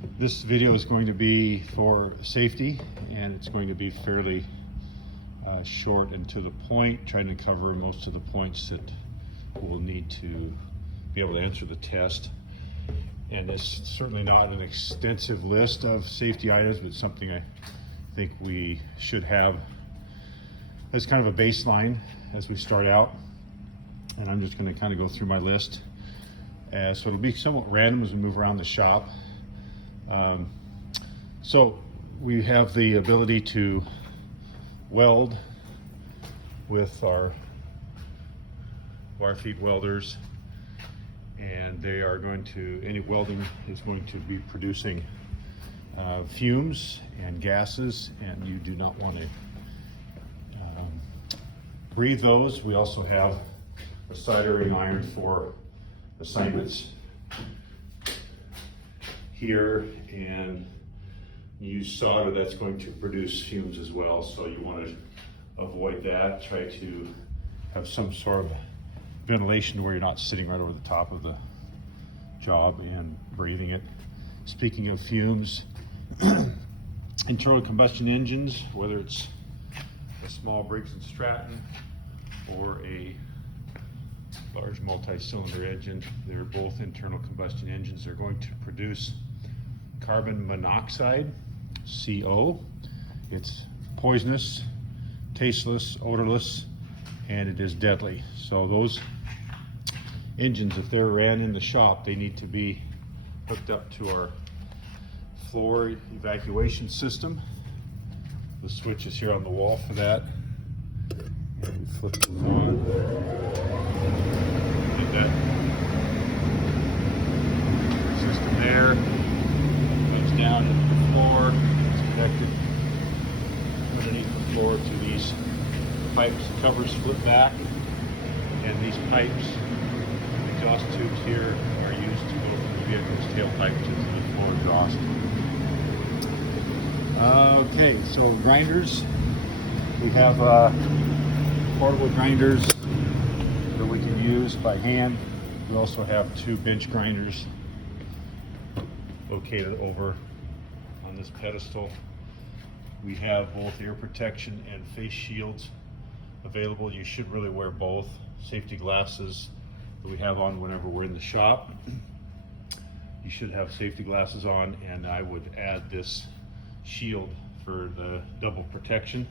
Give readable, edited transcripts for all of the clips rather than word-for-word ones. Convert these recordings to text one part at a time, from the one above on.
This video is going to be for safety, and it's going to be fairly short and to the point, trying to cover most of the points that we'll need to be able to answer the test. And it's certainly not an extensive list of safety items, but something I think we should have as kind of a baseline as we start out. And I'm just going to kind of go through my list. So it'll be somewhat random as we move around the shop. So we have the ability to weld with our wire feed welders, and they are going to, any welding is going to be producing fumes and gases, and you do not want to breathe those. We also have a soldering iron for assignments here, and use solder that's going to produce fumes as well, so you want to avoid that. Try to have some sort of ventilation where you're not sitting right over the top of the job and breathing it. Speaking of fumes, internal combustion engines, whether it's a small Briggs & Stratton or a large multi-cylinder engine, they're both internal combustion engines. They're going to produce carbon monoxide, CO. It's poisonous, tasteless, odorless, and it is deadly. So those engines, if they're ran in the shop, they need to be hooked up to our floor evacuation system. The switch is here on the wall for that. And we flip them on. Get that system there. Goes down into the floor. It's connected underneath the floor to these pipes. Covers flip back, and these pipes, exhaust tubes here, are used to go from the vehicle's tailpipe to the floor exhaust. Okay, so grinders. We have portable grinders that we can use by hand. We also have two bench grinders located over on this pedestal. We have both ear protection and face shields available. You should really wear both. Safety glasses that we have on whenever we're in the shop. You should have safety glasses on, and I would add this shield for the double protection.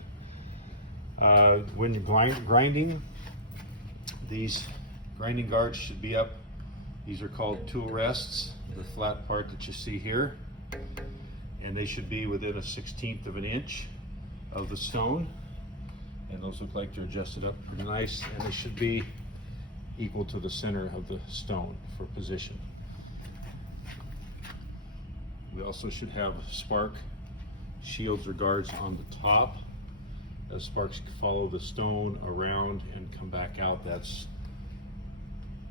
When you're grinding, these grinding guards should be up. These are called tool rests, the flat part that you see here, and they should be within a 1/16 of an inch of the stone, and those look like they're adjusted up pretty nice, and they should be equal to the center of the stone for position. We also should have spark shields or guards on the top. As sparks follow the stone around and come back out, that's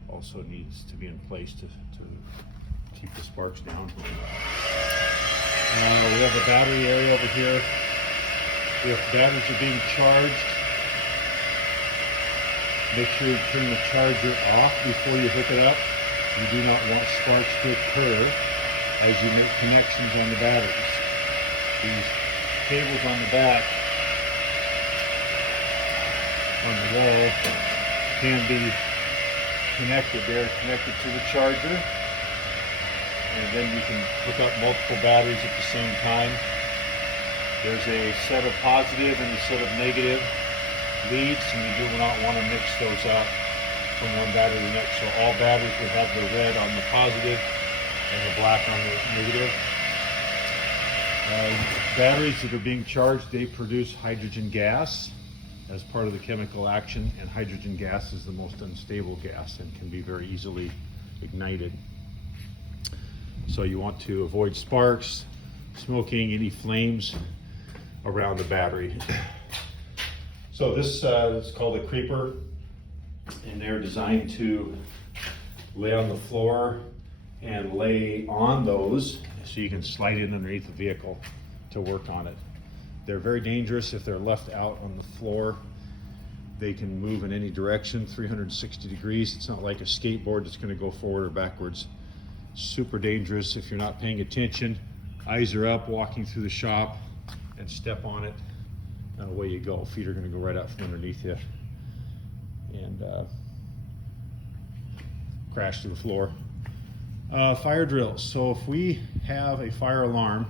also needs to be in place to keep the sparks down. We have a battery area over here. If batteries are being charged, make sure you turn the charger off before you hook it up. You do not want sparks to occur as you make connections on the batteries. These cables on the back on the wall can be connected. They're connected to the charger, and then you can hook up multiple batteries at the same time. There's a set of positive and a set of negative leads, and you do not want to mix those up from one battery to the next. So all batteries will have the red on the positive and the black on the negative. Batteries that are being charged, they produce hydrogen gas as part of the chemical action, and hydrogen gas is the most unstable gas and can be very easily ignited. So you want to avoid sparks, smoking, any flames around the battery. So this is called a creeper, and they're designed to lay on the floor and lay on those so you can slide in underneath the vehicle to work on it. They're very dangerous if they're left out on the floor. They can move in any direction, 360 degrees. It's not like a skateboard that's going to go forward or backwards. Super dangerous if you're not paying attention. Eyes are up, walking through the shop, and step on it, and away you go. Feet are going to go right out from underneath you and crash to the floor. Fire drills. So if we have a fire alarm,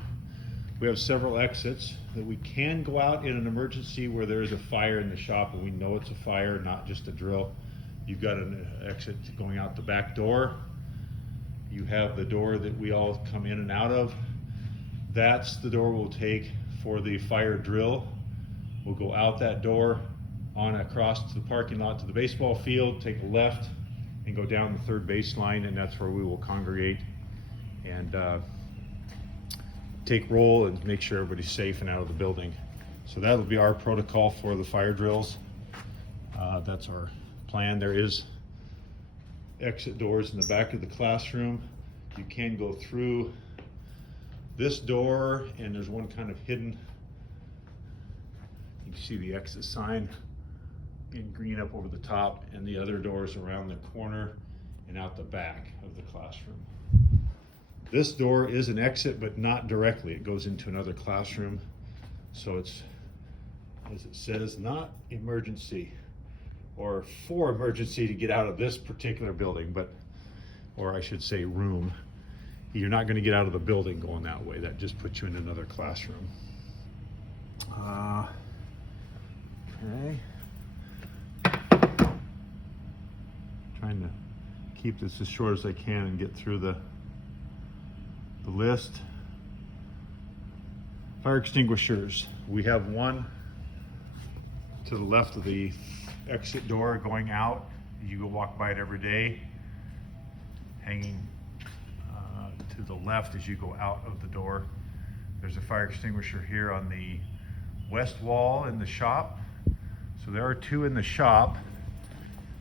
we have several exits that we can go out in an emergency where there is a fire in the shop and we know it's a fire, not just a drill. You've got an exit going out the back door. You have the door that we all come in and out of. That's the door we'll take for the fire drill. We'll go out that door, on across to the parking lot to the baseball field, take a left, and go down the third baseline, and that's where we will congregate and take roll and make sure everybody's safe and out of the building. So that'll be our protocol for the fire drills. That's our plan. There is exit doors in the back of the classroom. You can go through this door, and there's one kind of hidden. You can see the exit sign in green up over the top, and the other doors around the corner and out the back of the classroom. This door is an exit, but not directly. It goes into another classroom. So it's, as it says, not emergency, or for emergency to get out of this particular building, but, or I should say room. You're not going to get out of the building going that way. That just puts you in another classroom. Okay. Trying to keep this as short as I can and get through the list. Fire extinguishers. We have one to the left of the exit door going out. You go walk by it every day. Hanging to the left as you go out of the door. There's a fire extinguisher here on the west wall in the shop. So there are two in the shop.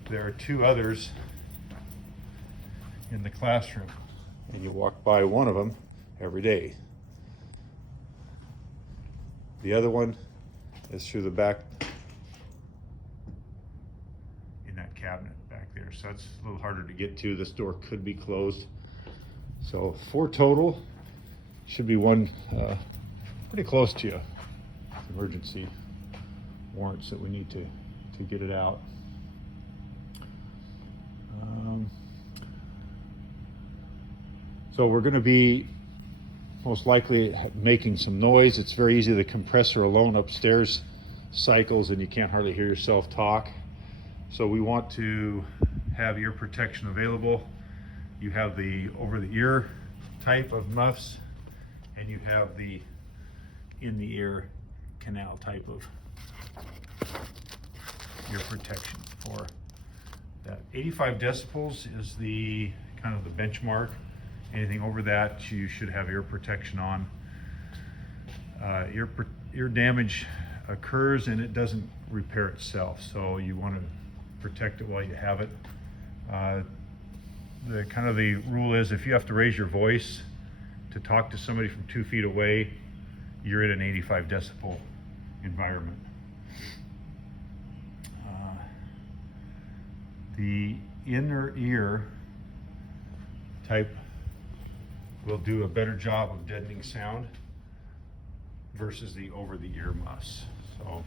There are two others in the classroom, and you walk by one of them every day. The other one is through the back in that cabinet back there, so that's a little harder to get to. This door could be closed. So 4 total. Should be one pretty close to you. Emergency warrants that we need to get it out. So we're going to be most likely making some noise. It's very easy. The compressor alone upstairs cycles and you can't hardly hear yourself talk. So we want to have ear protection available. You have the over-the-ear type of muffs, and you have the in-the-ear canal type of ear protection for that. 85 decibels is the kind of the benchmark. Anything over that, you should have ear protection on. Ear damage occurs and it doesn't repair itself, so you want to protect it while you have it. The rule is if you have to raise your voice to talk to somebody from 2 feet away, you're in an 85 decibel environment. The inner ear type will do a better job of deadening sound versus the over-the-ear muffs. So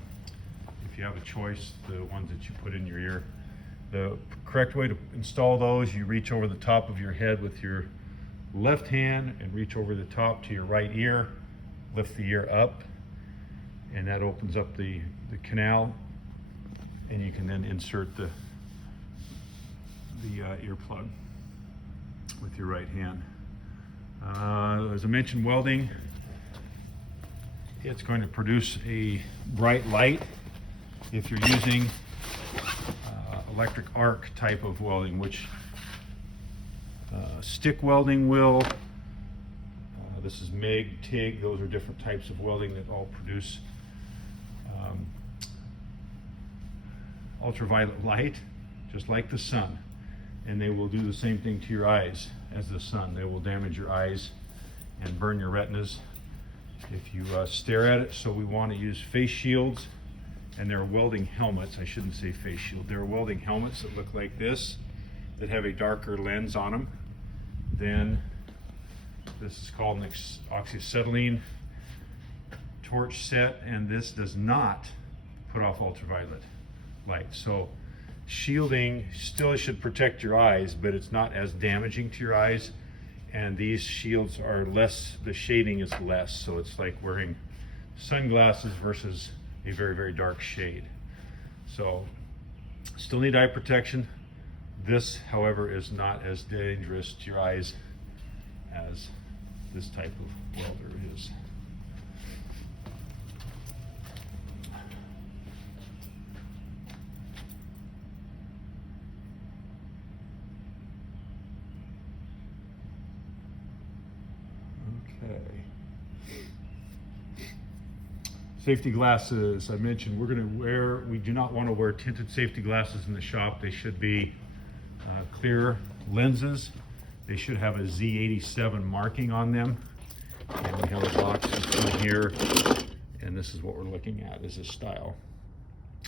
if you have a choice, the ones that you put in your ear, the correct way to install those, you reach over the top of your head with your left hand and reach over the top to your right ear, lift the ear up, and that opens up the canal, and you can then insert the earplug with your right hand. As I mentioned, welding, it's going to produce a bright light if you're using electric arc type of welding, which stick welding will. This is MIG, TIG, those are different types of welding that all produce ultraviolet light, just like the sun. And they will do the same thing to your eyes as the sun. They will damage your eyes and burn your retinas if you stare at it. So we want to use face shields, and they're welding helmets. I shouldn't say face shield. They're welding helmets that look like this, that have a darker lens on them. Then this is called an oxyacetylene torch set, and this does not put off ultraviolet light. So shielding still should protect your eyes, but it's not as damaging to your eyes. And these shields are less, the shading is less. So it's like wearing sunglasses versus a very, very dark shade. So still need eye protection. This, however, is not as dangerous to your eyes as this type of welder is. Okay. Safety glasses, I mentioned we do not want to wear tinted safety glasses in the shop. They should be clear lenses. They should have a Z87 marking on them. And we have a box in here, and this is what we're looking at, is this style.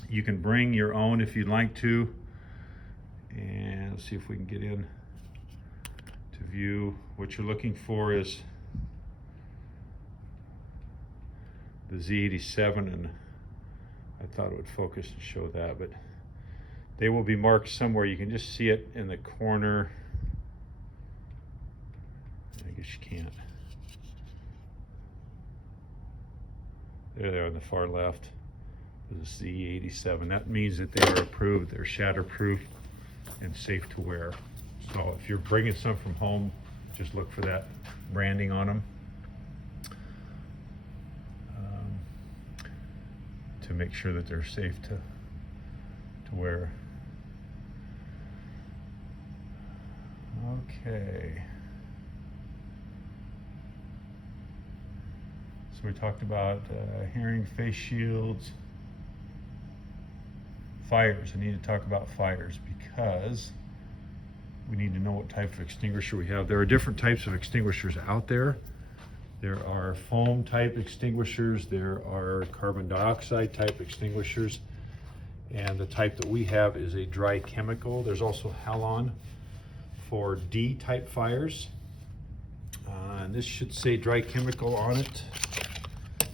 You can bring your own if you'd like to. And let's see if we can get in to view. What you're looking for is the Z87, and I thought it would focus and show that, but they will be marked somewhere. You can just see it in the corner. I guess you can't. There they are on the far left. The Z87. That means that they are approved. They're shatterproof and safe to wear. So if you're bringing some from home, just look for that branding on them to make sure that they're safe to wear. Okay. So we talked about hearing, face shields, fires. I need to talk about fires because we need to know what type of extinguisher we have. There are different types of extinguishers out there. There are foam type extinguishers, there are carbon dioxide type extinguishers, and the type that we have is a dry chemical. There's also halon for D type fires. And this should say dry chemical on it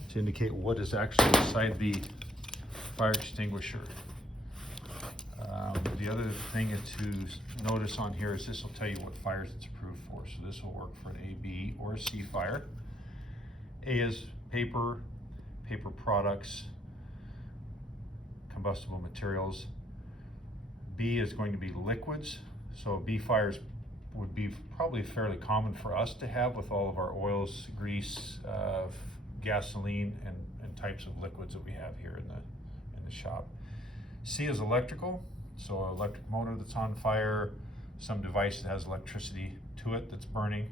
to indicate what is actually inside the fire extinguisher. The other thing to notice on here is this will tell you what fires it's approved for. So this will work for an A, B, or a C fire. A is paper products, combustible materials. B is going to be liquids. So B fires would be probably fairly common for us to have with all of our oils, grease, gasoline, and types of liquids that we have here in the shop. C is electrical, so an electric motor that's on fire, some device that has electricity to it that's burning.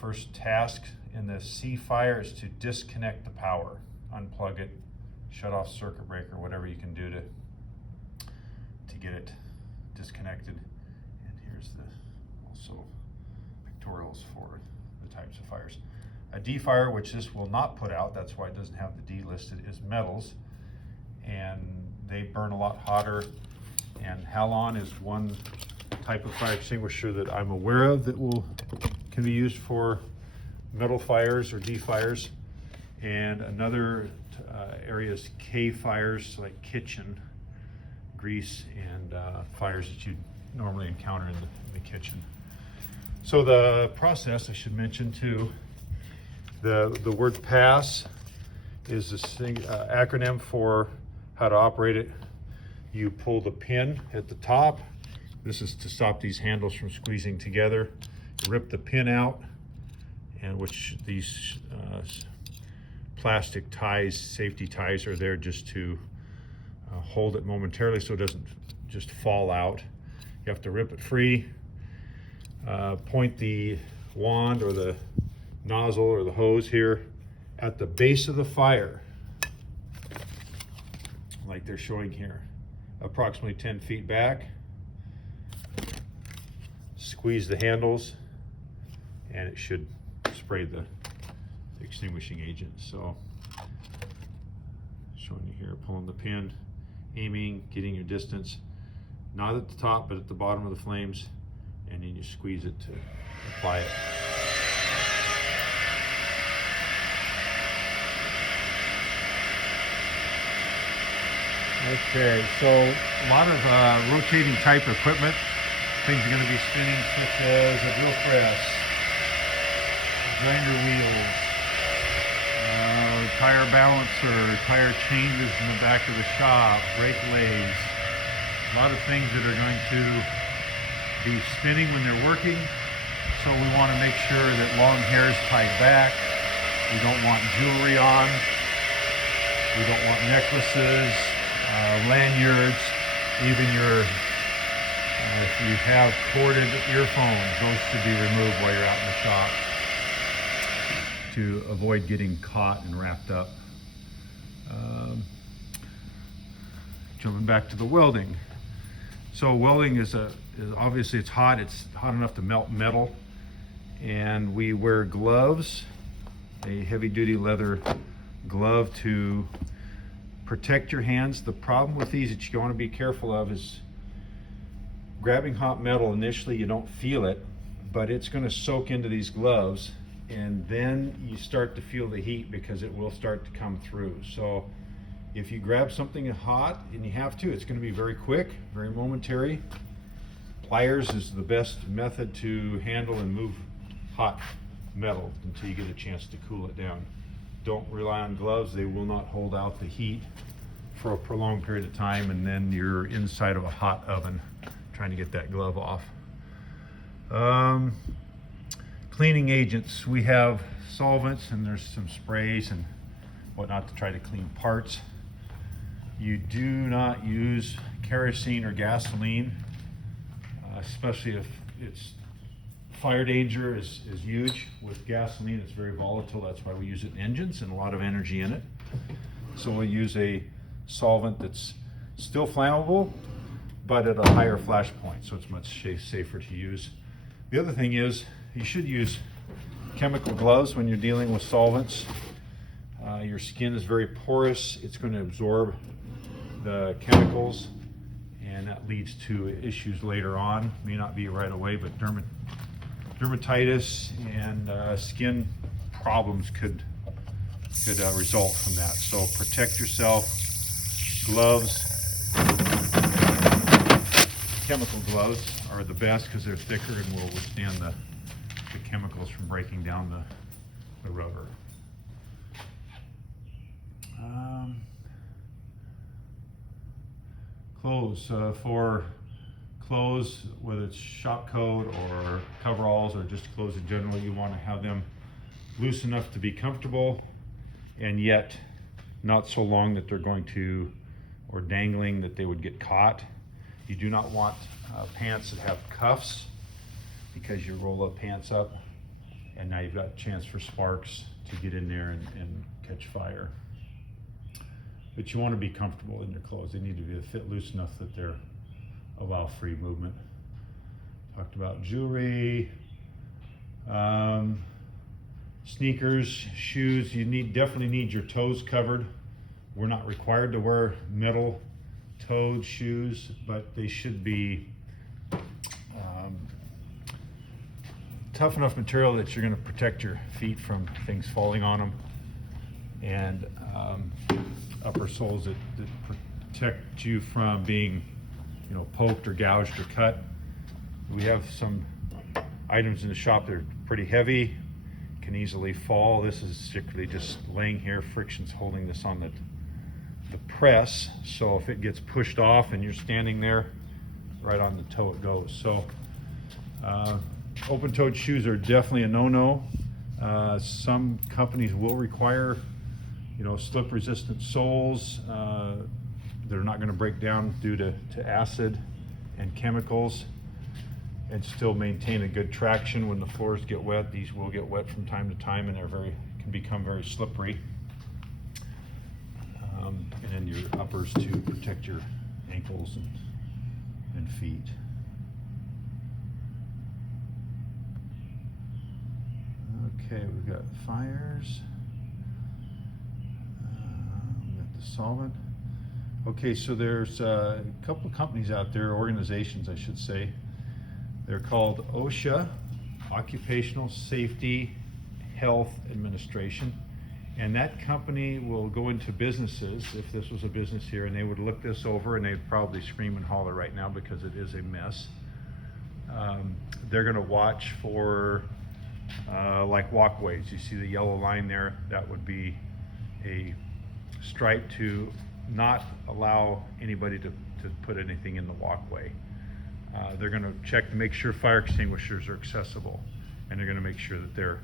First task in the C fire is to disconnect the power, unplug it, shut off circuit breaker, whatever you can do to get it disconnected. And here's also pictorials for the types of fires. A D fire, which this will not put out, that's why it doesn't have the D listed, is metals, and they burn a lot hotter. And halon is one type of fire extinguisher that I'm aware of that can be used for metal fires or D fires. And another area is K fires, like kitchen, grease, and fires that you'd normally encounter in the kitchen. So the process, I should mention too, the word PASS is the acronym for how to operate it. You pull the pin at the top. This is to stop these handles from squeezing together. Rip the pin out, and which these plastic ties, safety ties, are there just to hold it momentarily so it doesn't just fall out. You have to rip it free. Point the wand or the nozzle or the hose here at the base of the fire, like they're showing here, approximately 10 feet back. Squeeze the handles and it should spray the extinguishing agent. So showing you here, pulling the pin, aiming, getting your distance, not at the top but at the bottom of the flames, and then you squeeze it to apply it. Okay, so a lot of rotating type equipment, things are going to be spinning, such as a drill press, grinder wheels, tire balancer, tire changes in the back of the shop, brake lathes, a lot of things that are going to be spinning when they're working. So we want to make sure that long hair is tied back. We don't want jewelry on. We don't want necklaces, lanyards, even your, if you have corded earphones, those should be removed while you're out in the shop to avoid getting caught and wrapped up. Jumping back to the welding. So welding is obviously it's hot enough to melt metal, and we wear gloves, a heavy-duty leather glove to protect your hands. The problem with these that you want to be careful of is grabbing hot metal. Initially you don't feel it, but it's going to soak into these gloves, and then you start to feel the heat because it will start to come through. So if you grab something hot, and you have to, it's going to be very quick, very momentary. Pliers is the best method to handle and move hot metal until you get a chance to cool it down. Don't rely on gloves. They will not hold out the heat for a prolonged period of time, and then you're inside of a hot oven trying to get that glove off. Cleaning agents. We have solvents, and there's some sprays and whatnot to try to clean parts. You do not use kerosene or gasoline, especially if it's fire danger is huge. With gasoline, it's very volatile. That's why we use it in engines and a lot of energy in it. So we use a solvent that's still flammable, but at a higher flash point, so it's much safer to use. The other thing is you should use chemical gloves when you're dealing with solvents. Your skin is very porous. It's going to absorb the chemicals, and that leads to issues later on. May not be right away, but dermatitis and skin problems could result from that. So protect yourself. Gloves, chemical gloves are the best because they're thicker and will withstand the chemicals from breaking down the rubber. Clothes. For clothes, whether it's shop coat or coveralls or just clothes in general, you want to have them loose enough to be comfortable and yet not so long that they're going to, or dangling that they would get caught. You do not want pants that have cuffs, because you roll the pants up and now you've got a chance for sparks to get in there and catch fire. But you want to be comfortable in your clothes. They need to be fit loose enough that they're allow free movement. Talked about jewelry, sneakers, shoes. You definitely need your toes covered. We're not required to wear metal-toed shoes, but they should be tough enough material that you're going to protect your feet from things falling on them, and upper soles that protect you from being, poked or gouged or cut. We have some items in the shop that are pretty heavy, can easily fall. This is strictly just laying here. Friction's holding this on the press, so if it gets pushed off and you're standing there, right on the toe it goes. So open-toed shoes are definitely a no-no. Some companies will require slip-resistant soles. They're not going to break down due to acid and chemicals, and still maintain a good traction when the floors get wet. These will get wet from time to time, and can become very slippery. And then your uppers to protect your ankles and feet. Okay, we've got fires. We've got the solvent. Okay, so there's a couple of companies out there, organizations I should say, They're called OSHA, Occupational Safety Health Administration. And that company will go into businesses, if this was a business here, and they would look this over and they'd probably scream and holler right now because it is a mess. They're gonna watch for like walkways. You see the yellow line there? That would be a stripe to not allow anybody to put anything in the walkway. They're gonna check to make sure fire extinguishers are accessible, and they're gonna make sure that they're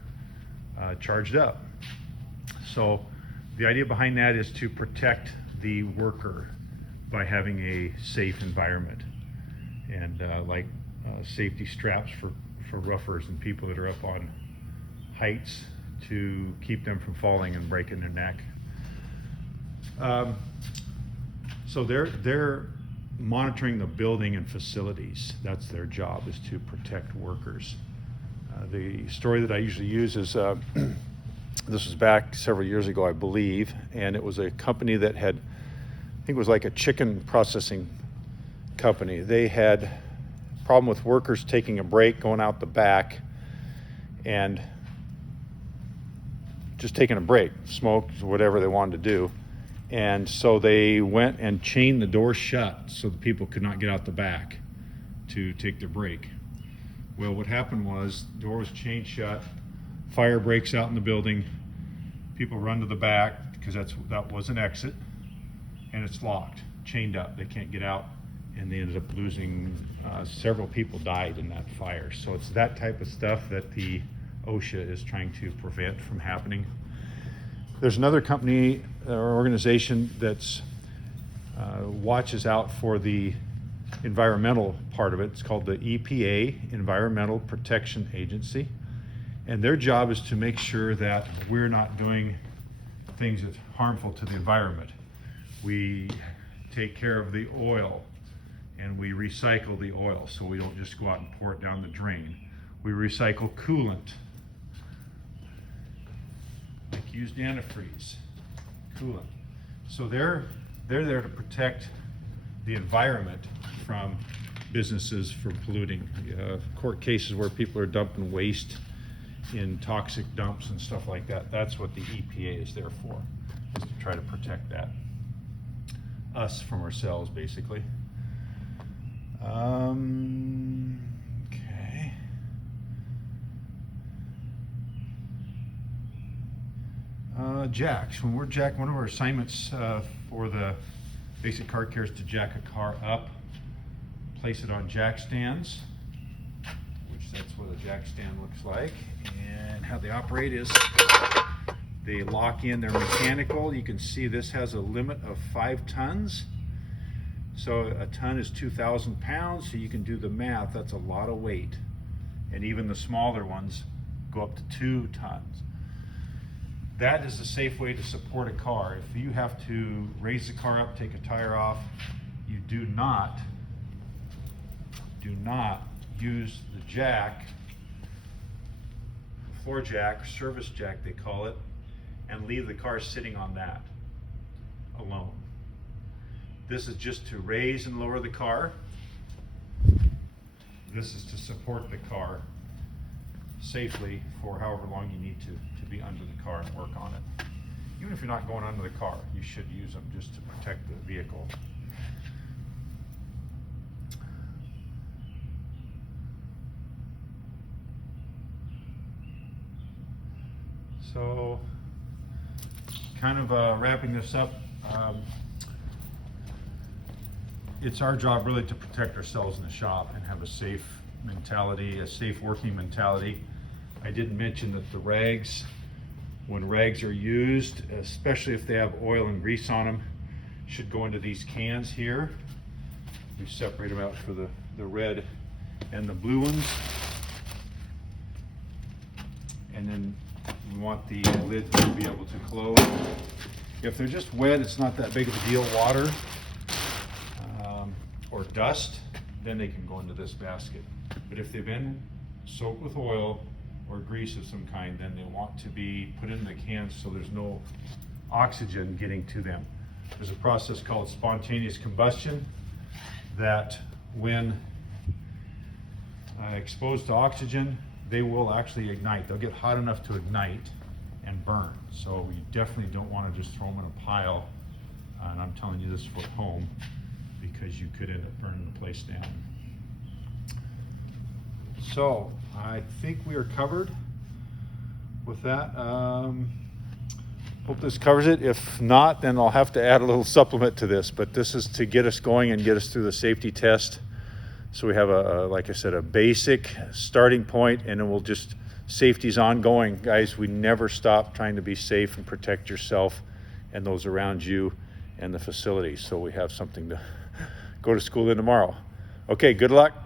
charged up. So the idea behind that is to protect the worker by having a safe environment, and safety straps for roofers and people that are up on heights to keep them from falling and breaking their neck. So they're monitoring the building and facilities. That's their job, is to protect workers. The story that I usually use is this was back several years ago, I believe, and it was a company that had, I think it was like a chicken processing company. They had a problem with workers taking a break, going out the back, and just taking a break, smoke, whatever they wanted to do. And so they went and chained the door shut so the people could not get out the back to take their break. Well, what happened was the door was chained shut, fire breaks out in the building, people run to the back because that was an exit, and it's locked, chained up, they can't get out, and they ended up losing, several people died in that fire. So it's that type of stuff that the OSHA is trying to prevent from happening. There's another company or organization that's watches out for the environmental part of it. It's called the EPA, Environmental Protection Agency. And their job is to make sure that we're not doing things that's harmful to the environment. We take care of the oil, and we recycle the oil, so we don't just go out and pour it down the drain. We recycle coolant, like used antifreeze, coolant. So they're there to protect the environment from businesses from polluting. Court cases where people are dumping waste in toxic dumps and stuff like that. That's what the EPA is there for, is to try to protect that. Us from ourselves, basically. Okay. Jacks. When we're jack, one of our assignments for the basic car care is to jack a car up, place it on jack stands, which that's what a jack stand looks like. And how they operate is they lock in, they're mechanical. You can see this has a limit of 5 tons. So a ton is 2,000 pounds, so you can do the math, that's a lot of weight. And even the smaller ones go up to 2 tons. That is a safe way to support a car. If you have to raise the car up, take a tire off, you do not use the jack, floor jack, service jack they call it, and leave the car sitting on that alone. This is just to raise and lower the car. This is to support the car safely for however long you need to be under the car and work on it. Even if you're not going under the car, you should use them just to protect the vehicle. So, kind of wrapping this up, it's our job really to protect ourselves in the shop and have a safe mentality, a safe working mentality. I didn't mention that the rags, when rags are used, especially if they have oil and grease on them, should go into these cans here. We separate them out for the red and the blue ones. And then we want the lid to be able to close. If they're just wet, it's not that big of a deal. Water or dust, then they can go into this basket. But if they've been soaked with oil or grease of some kind, then they want to be put in the cans so there's no oxygen getting to them. There's a process called spontaneous combustion that when exposed to oxygen, they will actually ignite. They'll get hot enough to ignite and burn. So you definitely don't want to just throw them in a pile. And I'm telling you this for home, because you could end up burning the place down. So I think we are covered with that. Hope this covers it. If not, then I'll have to add a little supplement to this, but this is to get us going and get us through the safety test. So we have like I said, a basic starting point, and then we'll just, safety's ongoing. Guys, we never stop trying to be safe and protect yourself and those around you and the facility. So we have something to go to school in tomorrow. Okay, good luck.